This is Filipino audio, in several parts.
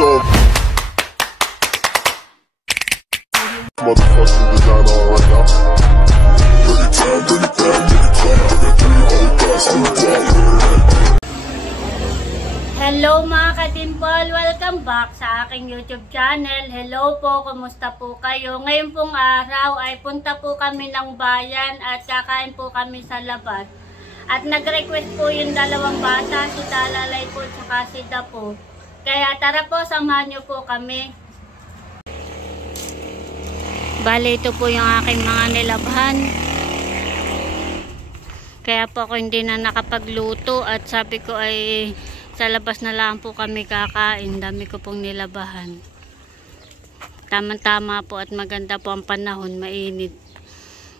So motherfucking designer right now. Hello mga ka-Dimple! Welcome back sa aking YouTube channel. Hello po, kumusta po kayo? Ngayon pong araw ay punta po kami ng bayan at kakain po kami sa labas. At nag-request po yung dalawang bata, si Talalay po at si Dapo. Kaya tara po, samahan niyo po kami. Bale, ito po yung aking mga nilabhan. Kaya po ako hindi na nakapagluto at sabi ko ay sa labas na lang po kami kakain. Dami ko pong nilabahan. Tama-tama po at maganda po ang panahon. Mainit.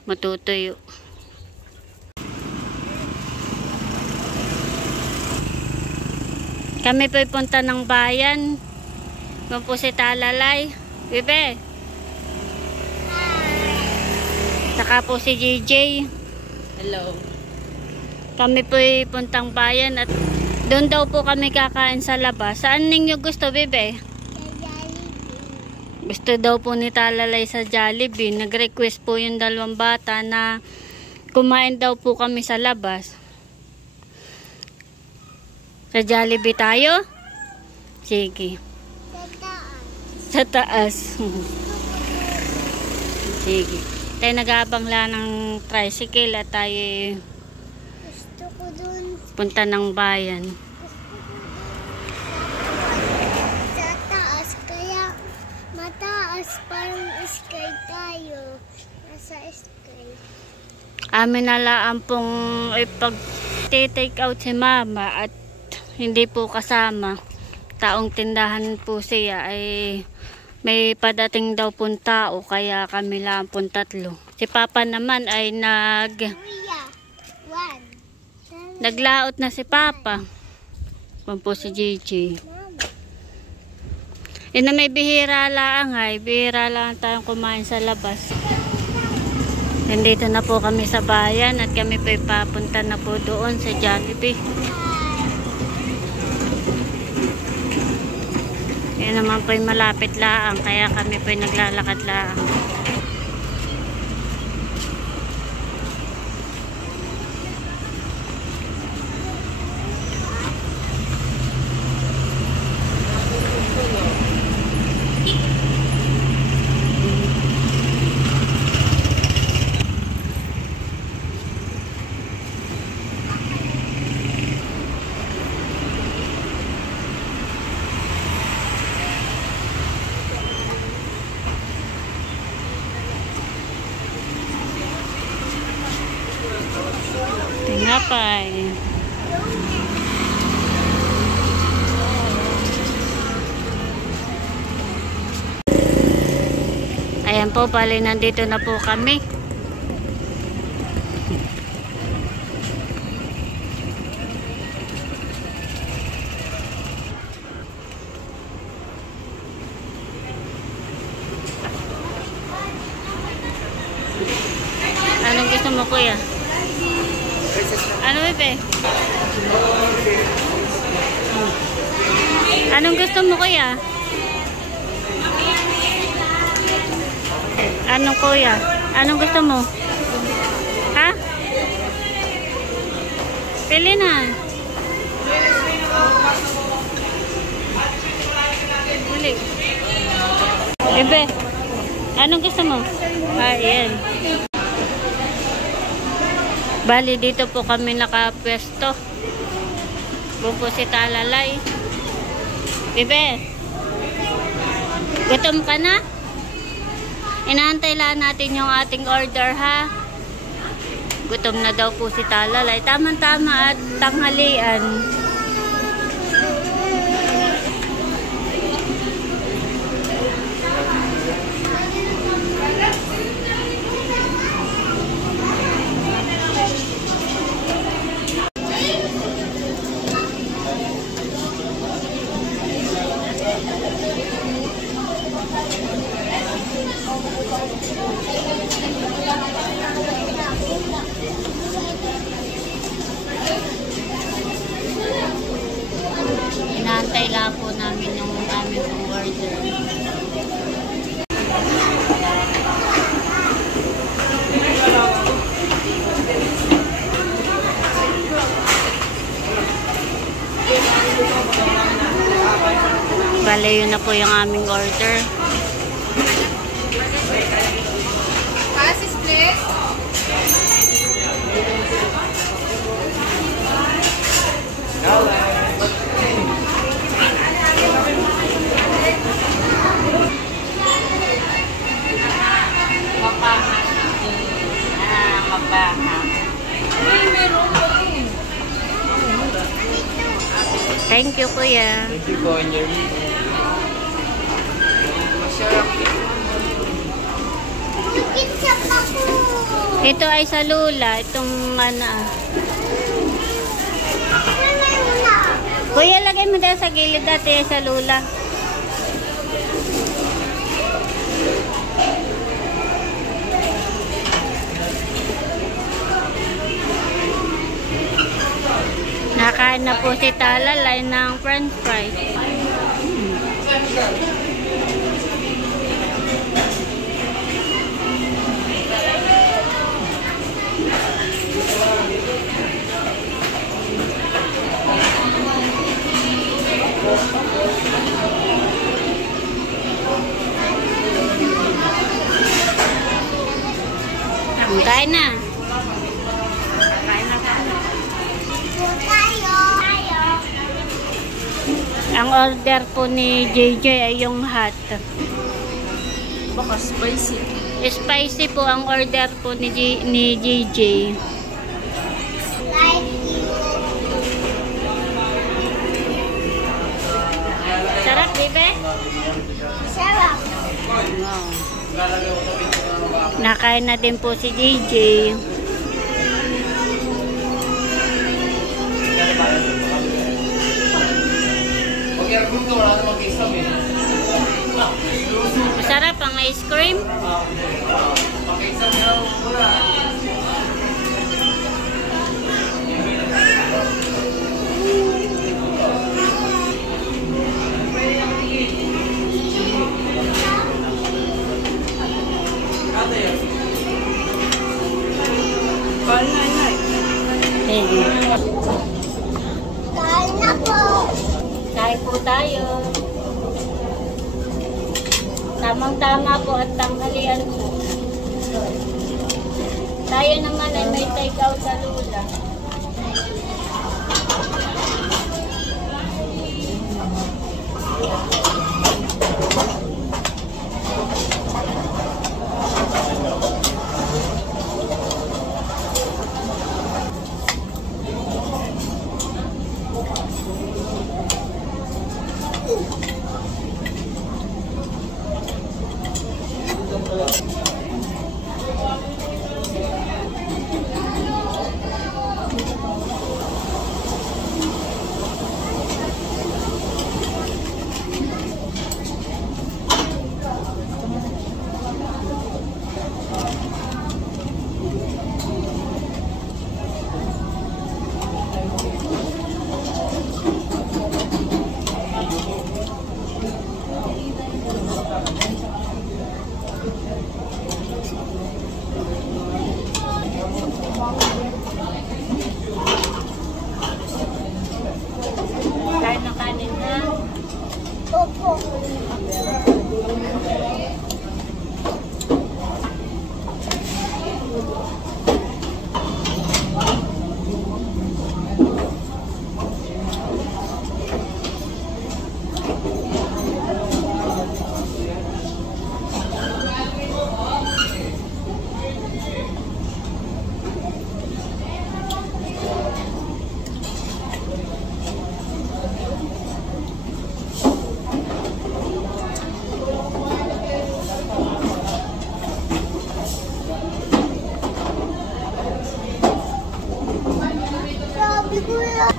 Matutuyo. Kami po punta ng bayan. Kung po si Talalay. Bebe. Saka po si JJ. Hello. Kami po puntang bayan at doon daw po kami kakain sa labas. Saan ninyo gusto, bebe? Sa Jollibee. Gusto daw po ni Talalay sa Jollibee. Nag-request po yung dalawang bata na kumain daw po kami sa labas. Sa Jollibee tayo? Sige. Sa taas. Sa taas. Sige. Tayo nag-aabang lang ng tricycle at tayo Gusto ko dun. punta ng bayan. Sa taas. Kaya mataas parang sky tayo. Nasa sky. Amin na lang pong ipag-take out si mama at hindi po kasama. Taong tindahan po siya ay may padating daw pong tao kaya kami lang pong tatlo. Si Papa naman ay Kuya. One. naglaot na si Papa. Kung po si JJ. Mama. Yun na may bihira lang ay. Bihira lang tayong kumain sa labas. Nandito na po kami sa bayan at kami po ipapunta na po doon sa Jollibee. Yan naman po yung malapit lang kaya kami po yung naglalakad lang. Tinapay. Ayan po, bali nandito na po kami. Anong gusto mo, kuya? Ano, bebe? Anong gusto mo, kuya? Anong, kuya? Anong gusto mo? Ha? Pili na. Pili. Bebe, anong gusto mo? Ayan. Bali, dito po kami nakapwesto. Bupo si Talalay. Bebe, gutom ka na? Inaantay lang natin yung ating order, ha? Gutom na daw po si Talalay. Tama-tama at tanghalian. Inaantay lang po namin yung aming Bale, yun na po yung aming order. Passes, please. Thank you, kuya. Thank you po, Jerry. Masarap. Bukit sa paku. Ito ay sa lula. Itong ano. Kuya, lagay mo dahil sa gilid dati ay sa lula. Nakain na po si Talalay ng french fries. Kain na. Ang order po ni JJ ay yung hot. Baka spicy. Spicy po ang order po ni JJ. Like you. Sarap, bebe? Sarap. Wow. Nakain na din po si JJ. Masarap ang ice cream. Kain na po. Kain po tayo. Tamang-tama po at tanghalian po. Tayo naman ay may take out sa lula. Kain na kanin na. Opo. Sabi ko lang.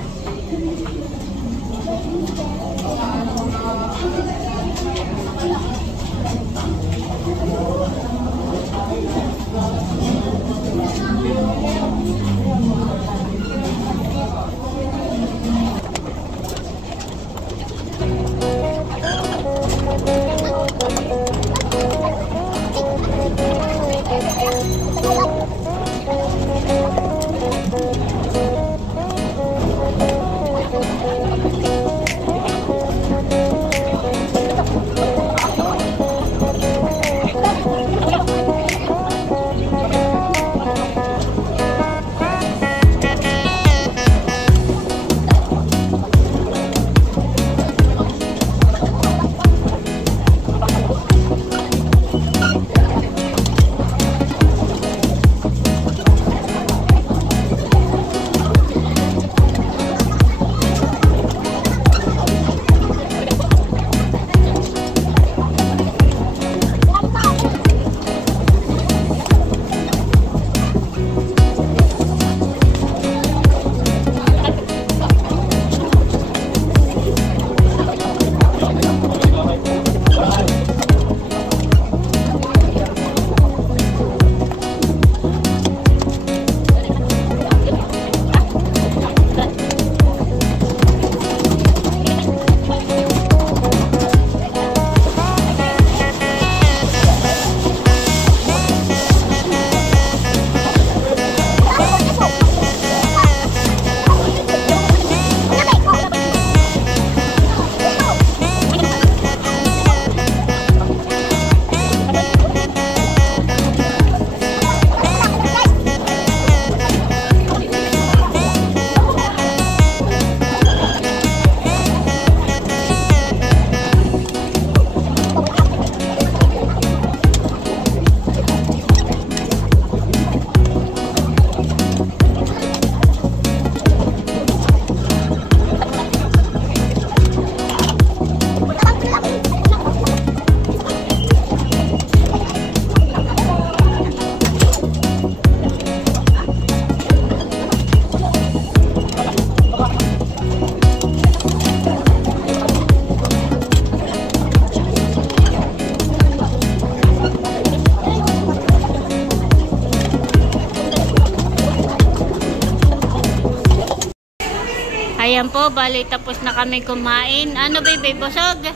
Ayan po, bali tapos na kami kumain. Ano baby, busog?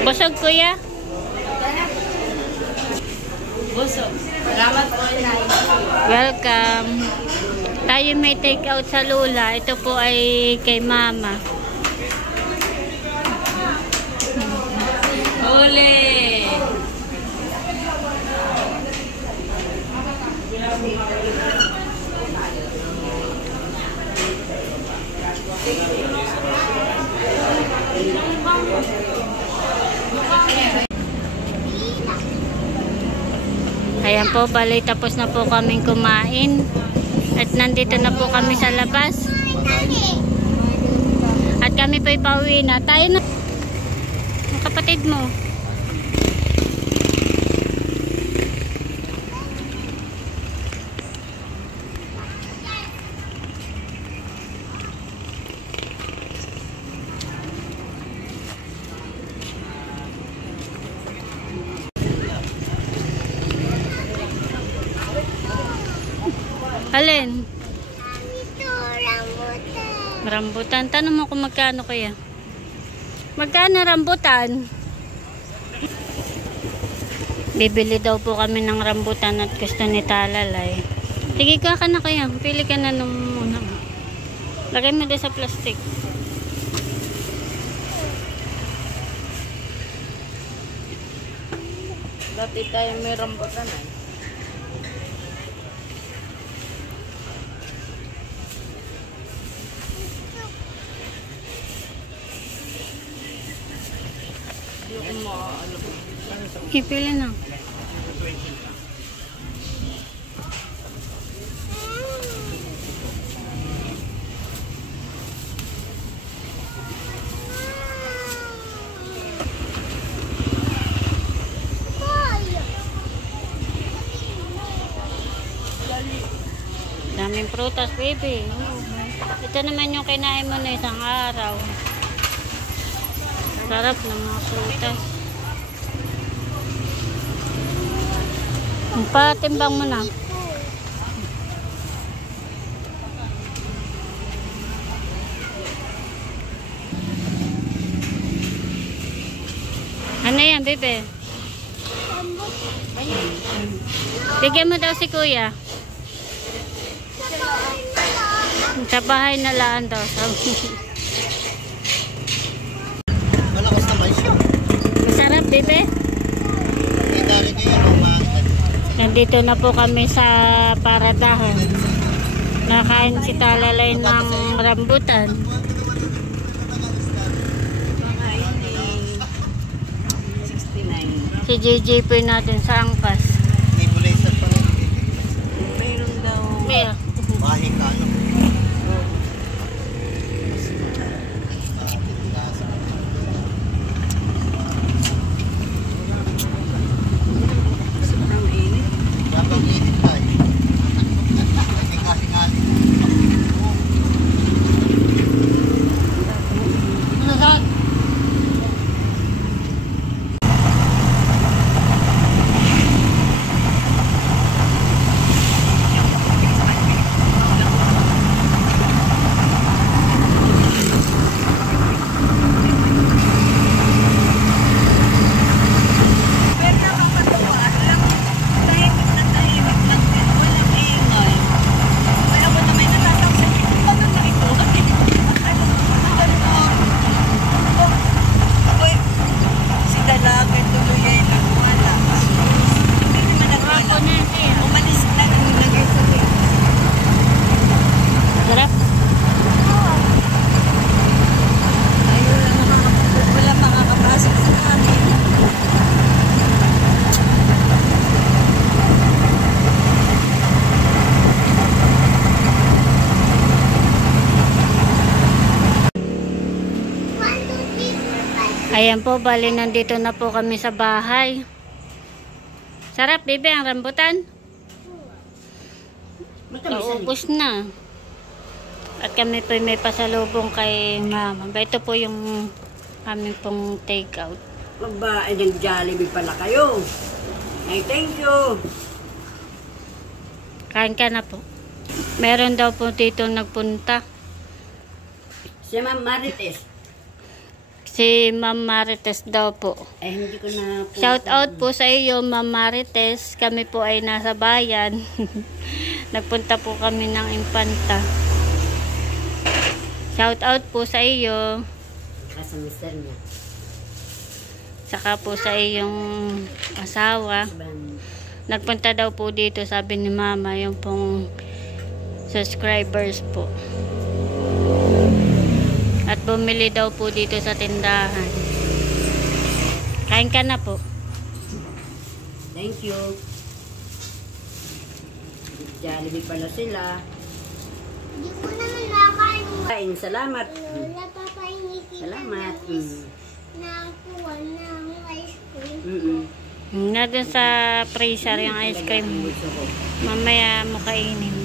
Busog kuya? Busog. Salamat po, Inay. Welcome. Tayo may take out sa Lula. Ito po ay kay mama. Uli! Ayan po, bali tapos na po kaming kumain. At nandito na po kami sa labas. At kami po'y pauwi na. Tayo na. Ang kapatid mo. Alin? Ito, rambutan. Rambutan. Tanong mo kung magkano kaya. Magkano rambutan? Bibili daw po kami ng rambutan at gusto ni Talalay. Sige ka na kaya. Pili ka na nung muna. Lagay mo doon sa plastic. Dati tayo may rambutan eh. Ipili na. Daming prutas, baby. Ito naman yung kinain mo na isang araw. Sarap ng mga prutas. Patimbang mo na. Ano yan, bebe? Bigyan mo daw si kuya. Sa bahay na laan daw. Malakas naman siya. Masarap, bebe? Kita rin niya yung umangat. Nandito na po kami sa paradahan. Nakain si Talalay ng rambutan. Si JJ po natin sa angkas. Nebulizer pa rin. Mayroon daw. Kaya, Bahay ka, ano? Sobrang init. Kapag init tayo. Hingali-ngali. Nasaan? sarap. Wala makakapasok sa amin. Ayan po, bali nandito na po kami sa bahay. Sarap, bebe, ang rambutan. Naubos na. At kami po may pasalubong kay mama. Ito po yung aming pong take out. Magbaay ng Jollibee pala kayo. Ay, thank you. Kain ka na po. Meron daw po dito nagpunta. Si Ma'am Marites. Si Ma'am Marites daw po. Eh, hindi ko na po. Shout out po sa iyo, Ma'am Marites. Kami po ay nasa bayan. Nagpunta po kami ng Impanta. Shout out po sa iyo. Sa mister niya. Saka po sa iyong asawa. Nagpunta daw po dito, sabi ni Mama, yung pong subscribers po. At bumili daw po dito sa tindahan. Kain ka na po. Thank you. Jollibee pala sila. Hindi ko naman nakain. Kain, salamat. Lola, papahingi kita Salamat. ng kuha ng ice cream. Na dun sa freezer yung ice cream. Gusto ko. Mamaya mo kainin.